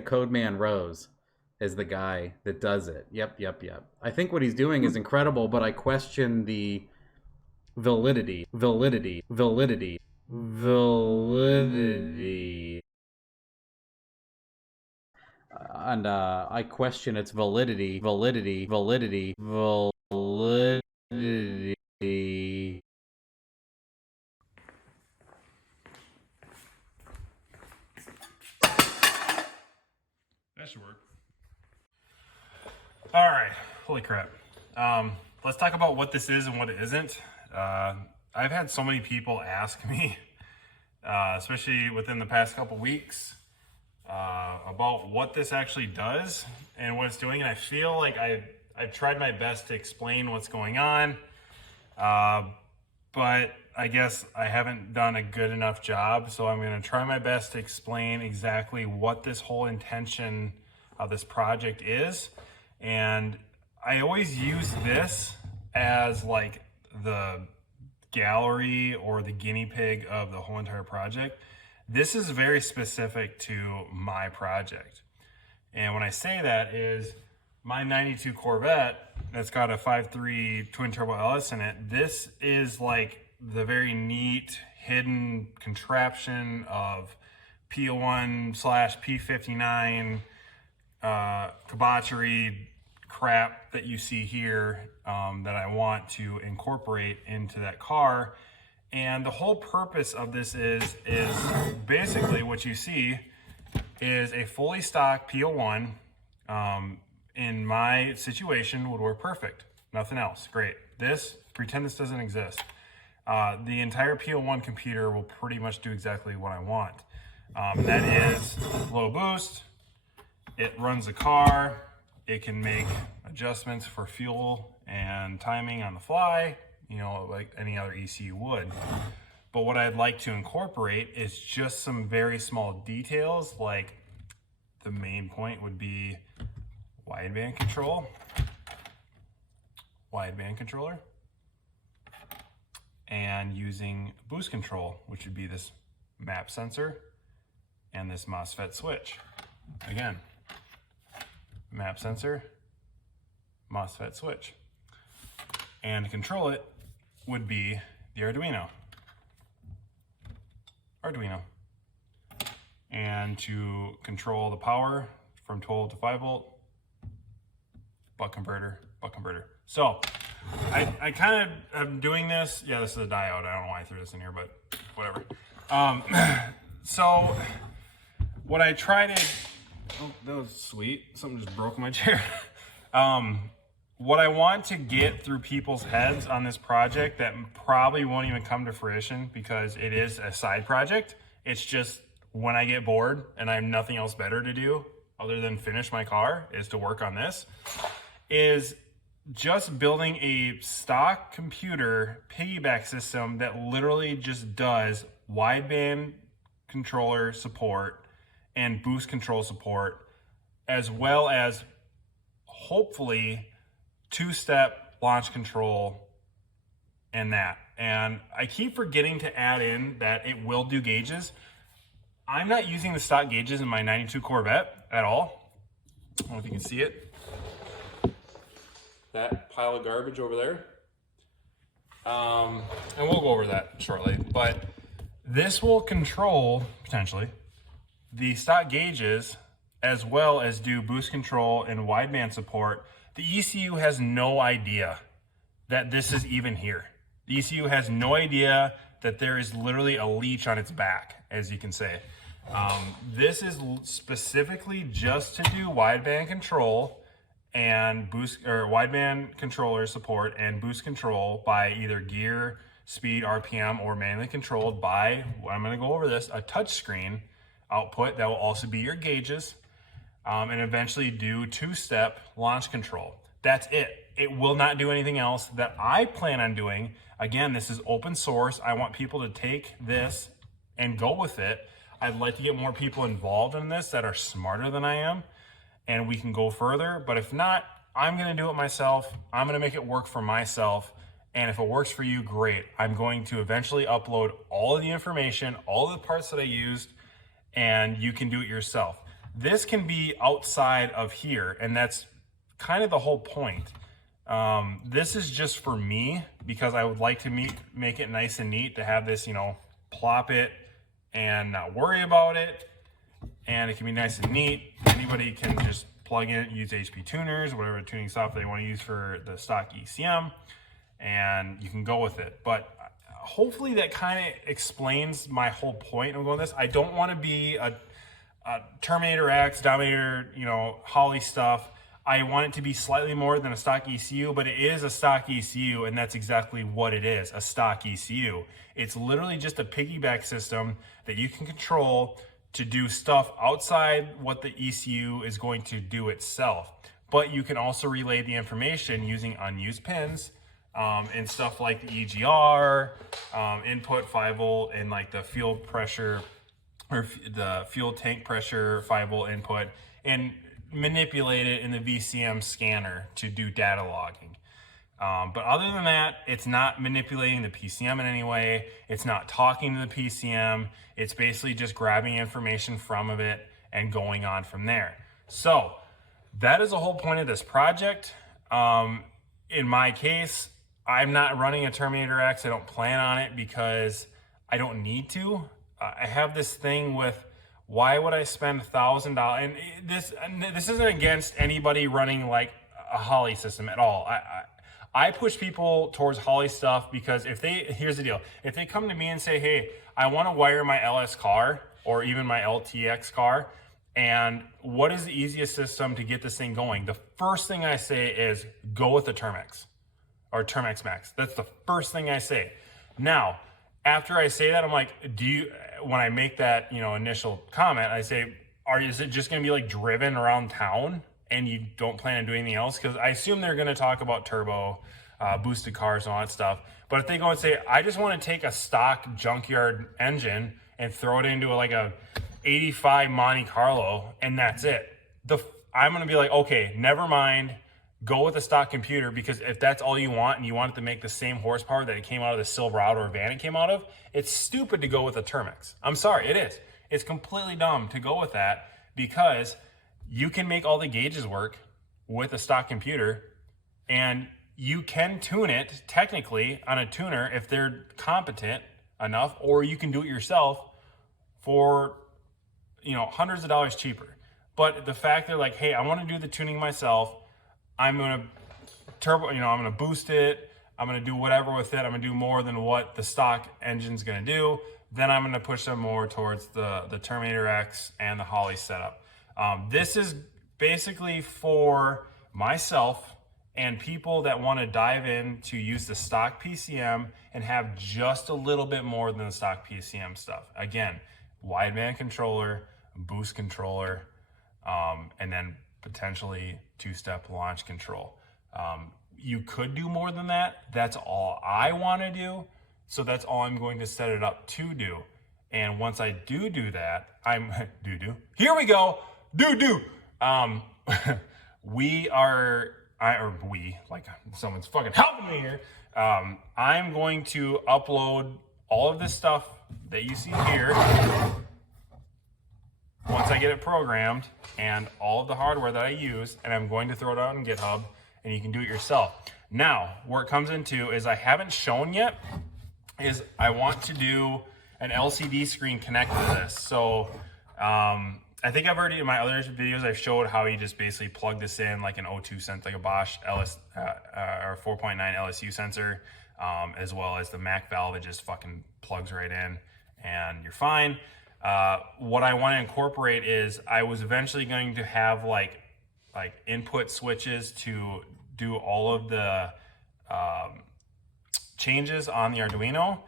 Codeman Rose is the guy that does it. Yep, yep, yep. I think what he's doing is incredible, but I question the validity. And I question its validity. That should work. All right, holy crap. Let's talk about what this is and what it isn't. I've had so many people ask me, especially within the past couple weeks, about what this actually does and what it's doing. And I feel like I've tried my best to explain what's going on, but I guess I haven't done a good enough job. So I'm going to try my best to explain exactly what this whole intention of this project is. And I always use this as like the gallery or the guinea pig of the whole entire project. This is very specific to my project. And when I say that is my 92 Corvette that's got a 5.3 twin turbo LS in it, this is like the very neat hidden contraption of P01 slash P59 kiboshery crap that you see here that I want to incorporate into that car. And the whole purpose of this is basically what you see is a fully stock P01 in my situation would work perfect. Nothing else. Great. This, pretend this doesn't exist. The entire P01 computer will pretty much do exactly what I want. That is low boost. It runs the car. It can make adjustments for fuel and timing on the fly, you know, like any other ECU would. But what I'd like to incorporate is just some very small details, like the main point would be wideband controller, and using boost control, which would be this map sensor and this MOSFET switch. Again, map sensor, MOSFET switch. And to control it would be the Arduino. And to control the power from 12 to 5 volt, buck converter. So I kind of am doing this. Yeah, this is a diode. I don't know why I threw this in here, but whatever. So what I try to, oh, that was sweet. Something just broke in my chair. What I want to get through people's heads on this project that probably won't even come to fruition because it is a side project. It's just when I get bored and I have nothing else better to do other than finish my car is to work on this, is just building a stock computer piggyback system that literally just does wideband controller support and boost control support, as well as hopefully two-step launch control and that. And I keep forgetting to add in that it will do gauges. I'm not using the stock gauges in my 92 Corvette at all. I don't know if you can see it. That pile of garbage over there. And we'll go over that shortly. But this will control, potentially, the stock gauges as well as do boost control and wideband support. The ECU has no idea that this is even here. The ECU has no idea that there is literally a leech on its back, as you can say. This is specifically just to do wideband control and boost, or wideband controller support and boost control by either gear, speed, RPM, or manually controlled by, I'm going to go over this, a touch screen output that will also be your gauges. And eventually do two-step launch control. That's it. It will not do anything else that I plan on doing. Again, this is open source. I want people to take this and go with it. I'd like to get more people involved in this that are smarter than I am, and we can go further. But if not, I'm going to do it myself. I'm going to make it work for myself. And if it works for you, great. I'm going to eventually upload all of the information, all of the parts that I used, and you can do it yourself. This can be outside of here, and that's kind of the whole point. This is just for me because I would like to make it nice and neat to have this, you know, plop it and not worry about it. And it can be nice and neat. Anybody can just plug in, use HP tuners, whatever tuning software they want to use for the stock ECM, and you can go with it. But hopefully that kind of explains my whole point of going this. I don't want to be a Terminator X, Dominator, you know, Holly stuff. I want it to be slightly more than a stock ECU, but it is a stock ECU, and that's exactly what it is, a stock ECU. It's literally just a piggyback system that you can control to do stuff outside what the ECU is going to do itself. But you can also relay the information using unused pins and stuff like the EGR, input 5 volt, and like the fuel pressure or the fuel tank pressure 5 volt input, and manipulate it in the VCM scanner to do data logging. But other than that, it's not manipulating the PCM in any way. It's not talking to the PCM. It's basically just grabbing information from it and going on from there. So that is the whole point of this project. In my case, I'm not running a Terminator X. I don't plan on it because I don't need to. I have this thing with, why would I spend $1,000? And this isn't against anybody running like a Holly system at all. I push people towards Holly stuff because here's the deal. If they come to me and say, hey, I want to wire my LS car or even my LTX car, and what is the easiest system to get this thing going? The first thing I say is go with the Termex or Termex Max. That's the first thing I say. Now, after I say that, I'm like, when I make that, you know, initial comment, I say, is it just going to be like driven around town and you don't plan on doing anything else? Because I assume they're going to talk about turbo, boosted cars and all that stuff. But if they go and say, I just want to take a stock junkyard engine and throw it into like a 85 Monte Carlo and that's it, I'm going to be like, okay, never mind. Go with a stock computer, because if that's all you want and you want it to make the same horsepower that it came out of the Silverado or van it came out of, it's stupid to go with a Termex. I'm sorry, it is. It's completely dumb to go with that because you can make all the gauges work with a stock computer, and you can tune it technically on a tuner if they're competent enough, or you can do it yourself for, you know, hundreds of dollars cheaper. But the fact they're like, hey, I want to do the tuning myself. I'm going to turbo, you know, I'm going to boost it. I'm going to do whatever with it. I'm going to do more than what the stock engine's going to do. Then I'm going to push them more towards the Terminator X and the Holly setup. This is basically for myself and people that want to dive in to use the stock PCM and have just a little bit more than the stock PCM stuff. Again, wideband controller, boost controller, and then potentially two-step launch control. You could do more than that. That's all I want to do. So that's all I'm going to set it up to do. And once I do that, here we go. Like someone's fucking helping me here. I'm going to upload all of this stuff that you see here once I get it programmed and all of the hardware that I use, and I'm going to throw it out on GitHub, and you can do it yourself. Now, where it comes into is I haven't shown yet is I want to do an LCD screen connected to this. So I think I've already, in my other videos, I've showed how you just basically plug this in like an O2 sensor, like a Bosch or 4.9 LSU sensor, as well as the Mac valve. It just fucking plugs right in and you're fine. What I want to incorporate is I was eventually going to have like input switches to do all of the changes on the Arduino,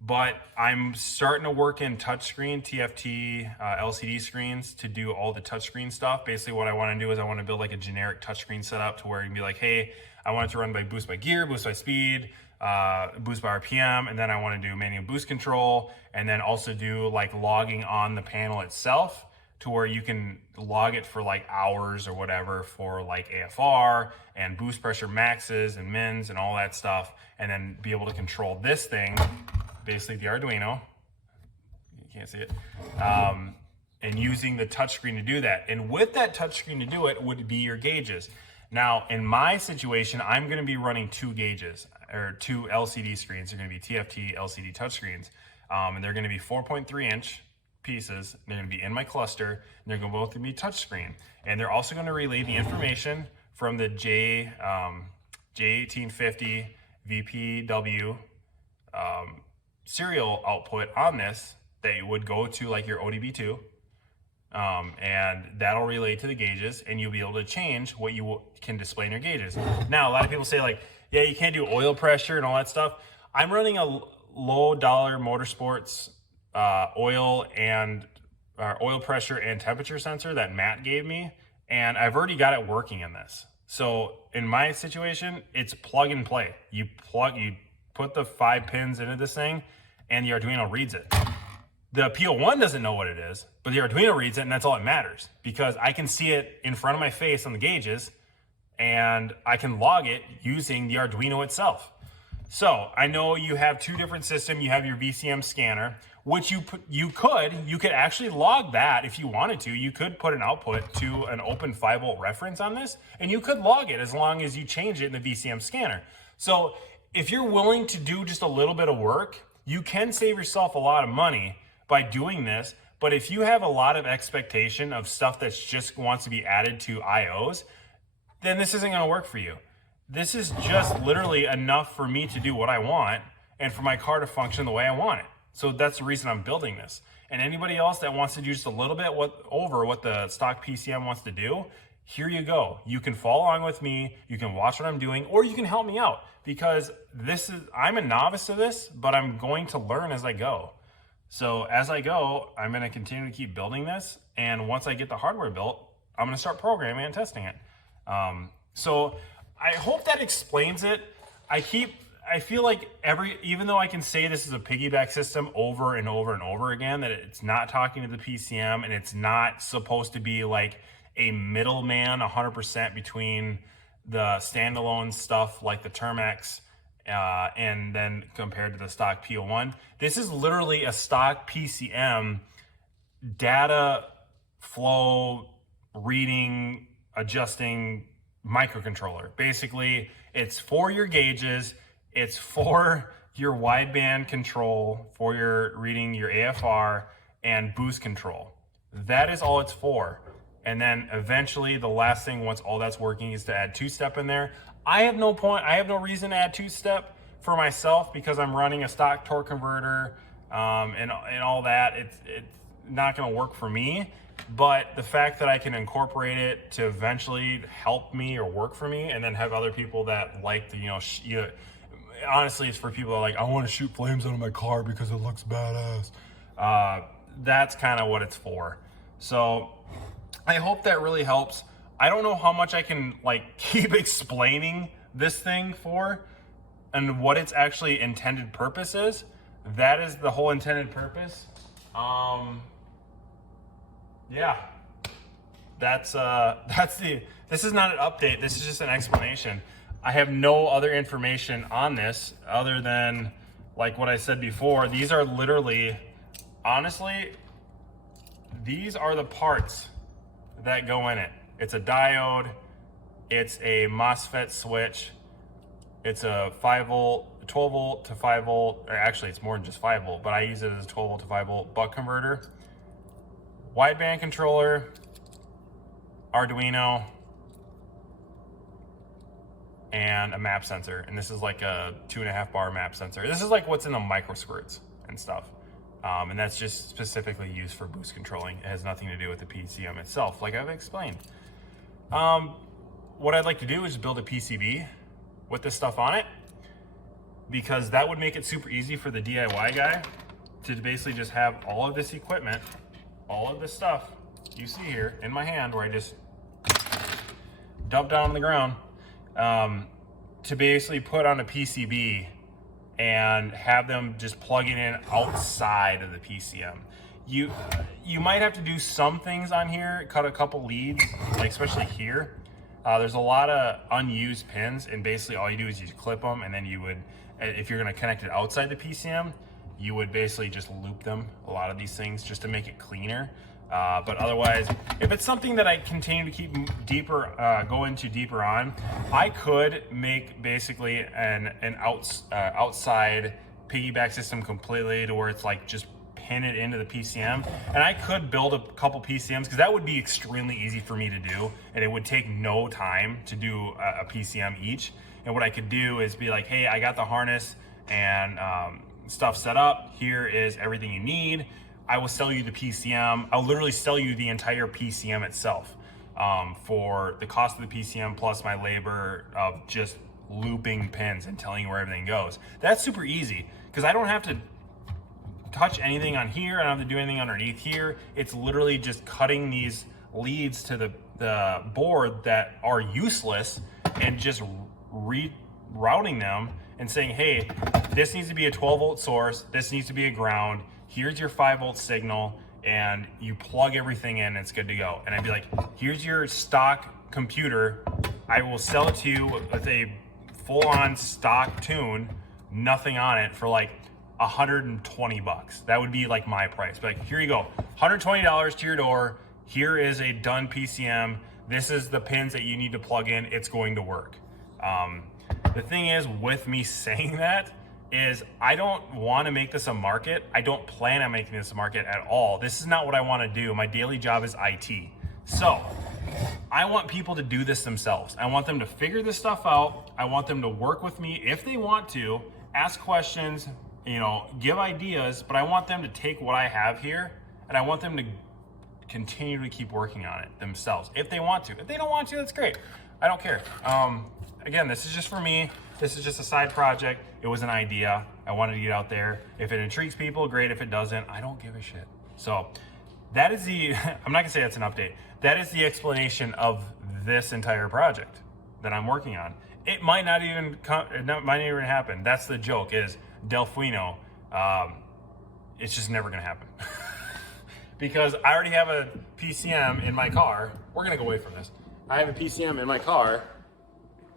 but I'm starting to work in touchscreen, TFT, LCD screens to do all the touchscreen stuff. Basically what I want to do is I want to build like a generic touchscreen setup to where you can be like, hey, I want it to run by boost by gear, boost by speed, boost by RPM, and then I want to do manual boost control, and then also do like logging on the panel itself to where you can log it for like hours or whatever for like AFR and boost pressure maxes and mins and all that stuff, and then be able to control this thing, basically the Arduino. You can't see it. and using the touchscreen to do that. And with that touchscreen to do it would be your gauges. Now, in my situation, I'm going to be running 2 gauges, or 2 LCD screens. They're going to be TFT LCD touchscreens, and they're going to be 4.3 inch pieces. They're going to be in my cluster, and they're going to both be touchscreen. And they're also going to relay the information from the J1850 VPW serial output on this that you would go to like your ODB2. And that'll relay to the gauges, and you'll be able to change what you can display in your gauges. Now, a lot of people say like, yeah, you can't do oil pressure and all that stuff. I'm running a low dollar motorsports oil pressure and temperature sensor that Matt gave me, and I've already got it working in this. So in my situation, it's plug and play. You put the 5 pins into this thing, and the Arduino reads it. The PO1 doesn't know what it is, but the Arduino reads it, and that's all that matters, because I can see it in front of my face on the gauges, and I can log it using the Arduino itself. So I know you have 2 different systems. You have your VCM scanner, which you could actually log that if you wanted to. You could put an output to an open 5-volt reference on this, and you could log it as long as you change it in the VCM scanner. So if you're willing to do just a little bit of work, you can save yourself a lot of money by doing this. But if you have a lot of expectation of stuff that's just wants to be added to IOs, then this isn't going to work for you. This is just literally enough for me to do what I want and for my car to function the way I want it. So that's the reason I'm building this. And anybody else that wants to do just a little bit over what the stock PCM wants to do, here you go. You can follow along with me, you can watch what I'm doing, or you can help me out, because I'm a novice to this, but I'm going to learn as I go. So as I go, I'm going to continue to keep building this, and once I get the hardware built, I'm going to start programming and testing it. So I hope that explains it. I feel like even though I can say this is a piggyback system over and over and over again, that it's not talking to the PCM, and it's not supposed to be like a middleman 100% between the standalone stuff like the Termex and then compared to the stock PO1. This is literally a stock PCM data flow reading, adjusting microcontroller. Basically, it's for your gauges, it's for your wideband control, for your reading your AFR and boost control. That is all it's for. And then eventually the last thing, once all that's working, is to add 2-step in there. I have no reason to add 2-step for myself, because I'm running a stock torque converter and all that. It's not going to work for me. But the fact that I can incorporate it to eventually help me or work for me, and then have other people that like to, honestly, it's for people that are like, I want to shoot flames out of my car because it looks badass. That's kind of what it's for. So I hope that really helps. I don't know how much I can keep explaining this thing for and what its actually intended purpose is. That is the whole intended purpose. Yeah, this is not an update. This is just an explanation. I have no other information on this other than like what I said before. These are literally, honestly, these are the parts that go in it. It's a diode, it's a MOSFET switch, it's a 5 volt, 12 volt to 5 volt, or actually it's more than just 5 volt, but I use it as a 12 volt to 5 volt buck converter, wideband controller, Arduino, and a map sensor. And this is like a 2.5 bar map sensor. This is like what's in the micro squirts and stuff. And that's just specifically used for boost controlling. It has nothing to do with the PCM itself, like I've explained. What I'd like to do is build a PCB with this stuff on it, because that would make it super easy for the DIY guy to basically just have all of this equipment, all of this stuff you see here in my hand, where I just dump down on the ground, to basically put on a PCB and have them just plug it in outside of the PCM. You might have to do some things on here, cut a couple leads, like especially here. There's a lot of unused pins, and basically all you do is you clip them, and then you would, if you're gonna connect it outside the PCM, you would basically just loop them, a lot of these things, just to make it cleaner. But otherwise, if it's something that I continue to keep deeper, go into deeper on, I could make basically an outside piggyback system completely to where it's like just pin it into the PCM, and I could build a couple PCMs because that would be extremely easy for me to do, and it would take no time to do a PCM each. And what I could do is be like, hey, I got the harness and stuff set up. Here is everything you need. I will sell you the PCM. I'll literally sell you the entire PCM itself for the cost of the PCM plus my labor of just looping pins and telling you where everything goes. That's super easy because I don't have to touch anything on here. I don't have to do anything underneath here. It's literally just cutting these leads to the board that are useless and just rerouting them and saying, hey, this needs to be a 12-volt source. This needs to be a ground. Here's your 5-volt signal, and you plug everything in and it's good to go. And I'd be like, here's your stock computer. I will sell it to you with a full-on stock tune, nothing on it, for like $120. That would be like my price. But like, here you go, $120 to your door. Here is a done PCM. This is the pins that you need to plug in. It's going to work. The thing is with me saying that is I don't want to make this a market. I don't plan on making this a market at all. This is not what I want to do. My daily job is IT. So I want people to do this themselves. I want them to figure this stuff out. I want them to work with me if they want to, ask questions, you know, give ideas, but I want them to take what I have here and I want them to continue to keep working on it themselves if they want to. If they don't want to, that's great. I don't care. Again, this is just for me. This is just a side project. It was an idea. I wanted to get out there. If it intrigues people, great. If it doesn't, I don't give a shit. So that is the, I'm not gonna say that's an update. That is the explanation of this entire project that I'm working on. It might not even come, it might not even happen. That's the joke is Delphuino. It's just never gonna happen. Because I already have a PCM in my car. We're gonna go away from this. I have a PCM in my car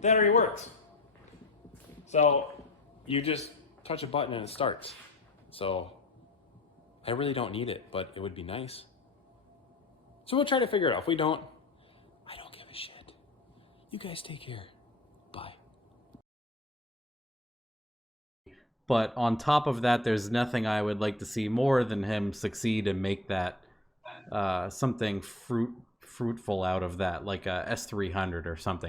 that already works. So you just touch a button and it starts. So I really don't need it, but it would be nice. So we'll try to figure it out. If we don't, I don't give a shit. You guys take care. Bye. But on top of that, there's nothing I would like to see more than him succeed and make that something fruitful out of that, like a S300 or something.